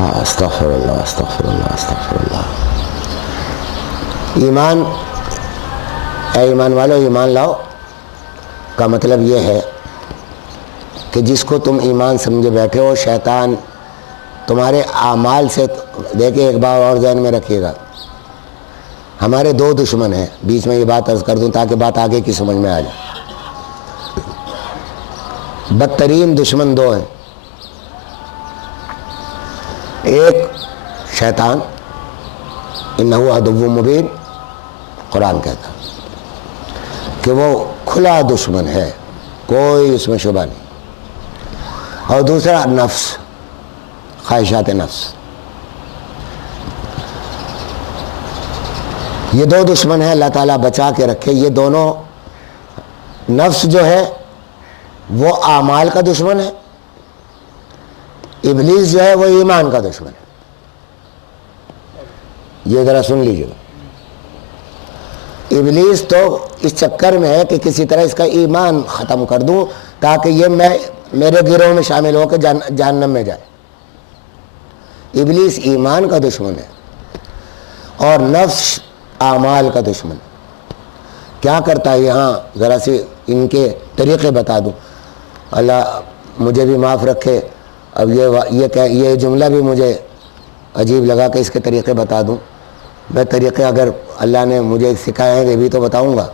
ہاں استغفر اللہ استغفر اللہ استغفر اللہ۔ ایمان، اے ایمان والو ایمان لاؤ کا مطلب یہ ہے کہ جس کو تم ایمان سمجھے بیٹھے ہو، شیطان تمہارے اعمال سے، دیکھیں ایک بات اور ذہن میں رکھیے گا، ہمارے دو دشمن ہیں، بیچ میں یہ بات عرض کر دوں تاکہ بات آگے کی سمجھ میں آ جائے۔ بدترین دشمن دو ہیں، ایک شیطان انہ عدو مبین، قرآن کہتا کہ وہ کھلا دشمن ہے، کوئی اس میں شبہ نہیں، اور دوسرا نفس، خواہشات نفس۔ یہ دو دشمن ہیں، اللہ تعالیٰ بچا کے رکھے۔ یہ دونوں، نفس جو ہے وہ اعمال کا دشمن ہے، ابلیس جو ہے وہ ایمان کا دشمن ہے۔ یہ ذرا سن لیجیے گا، ابلیس تو اس چکر میں ہے کہ کسی طرح اس کا ایمان ختم کر دوں تاکہ یہ میرے گروہ میں شامل ہو کے جہنم میں جائے۔ ابلیس ایمان کا دشمن ہے اور نفس اعمال کا دشمن۔ کیا کرتا ہے یہاں ذرا سی ان کے طریقے بتا دوں، اللہ مجھے بھی معاف رکھے۔ اب یہ جملہ بھی مجھے عجیب لگا کہ اس کے طریقے بتا دوں۔ میں طریقے اگر اللہ نے مجھے سکھائے ہیں یہ بھی تو بتاؤں گا،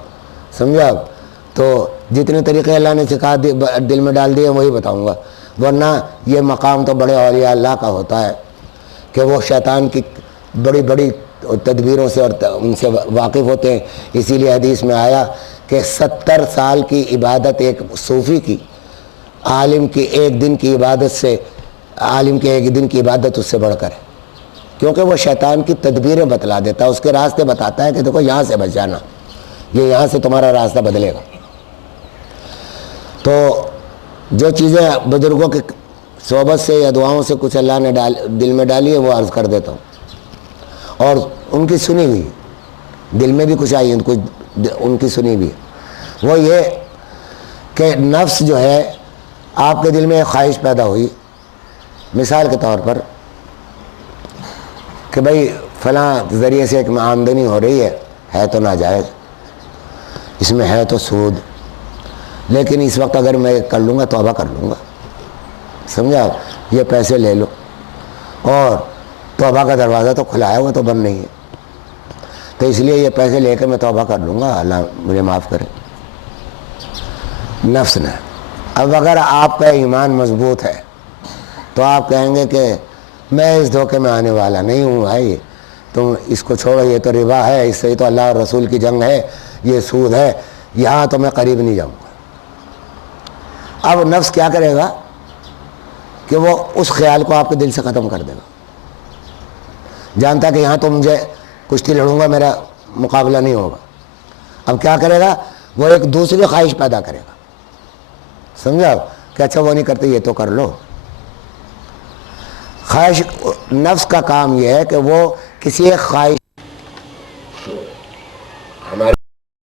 سمجھا؟ تو جتنے طریقے اللہ نے سکھا دل میں ڈال دیے وہی بتاؤں گا، ورنہ یہ مقام تو بڑے اولیاء اللہ کا ہوتا ہے کہ وہ شیطان کی بڑی بڑی تدبیروں سے اور ان سے واقف ہوتے ہیں۔ اسی لیے حدیث میں آیا کہ 70 سال کی عبادت ایک صوفی کی، عالم کی ایک دن کی عبادت سے، عالم کے ایک دن کی عبادت اس سے بڑھ کر ہے، کیونکہ وہ شیطان کی تدبیریں بتلا دیتا ہے، اس کے راستے بتاتا ہے کہ دیکھو یہاں سے بچ جانا، یہ یہاں سے تمہارا راستہ بدلے گا۔ تو جو چیزیں بزرگوں کی صحبت سے یا دعاؤں سے کچھ اللہ نے دل میں ڈالی ہے وہ عرض کر دیتا ہوں، اور ان کی سنی ہوئی، دل میں بھی کچھ آئی ہے کچھ ان کی سنی بھی ہے۔ وہ یہ کہ نفس جو ہے، آپ کے دل میں ایک خواہش پیدا ہوئی، مثال کے طور پر کہ بھئی فلاں ذریعے سے ایک آمدنی ہو رہی ہے تو ناجائز، اس میں ہے تو سود، لیکن اس وقت اگر میں کر لوں گا توبہ کر لوں گا، سمجھا؟ یہ پیسے لے لو، اور توبہ کا دروازہ تو کھلا ہے، وہ تو بند نہیں ہے، تو اس لیے یہ پیسے لے کے میں توبہ کر لوں گا، اللہ مجھے معاف کرے۔ نفس نے، اب اگر آپ کا ایمان مضبوط ہے تو آپ کہیں گے کہ میں اس دھوکے میں آنے والا نہیں ہوں بھائی، تم اس کو چھوڑو، یہ تو ربا ہے، اس سے تو اللہ اور رسول کی جنگ ہے، یہ سود ہے، یہاں تو میں قریب نہیں جاؤں گا۔ اب نفس کیا کرے گا کہ وہ اس خیال کو آپ کے دل سے ختم کر دے گا، جانتا کہ یہاں تو مجھے کشتی لڑوں گا، میرا مقابلہ نہیں ہوگا۔ اب کیا کرے گا؟ وہ ایک دوسری خواہش پیدا کرے گا، سمجھا؟ کہ اچھا وہ نہیں کرتے یہ تو کر لو۔ خواہش، نفس کا کام یہ ہے کہ وہ کسی ایک خواہش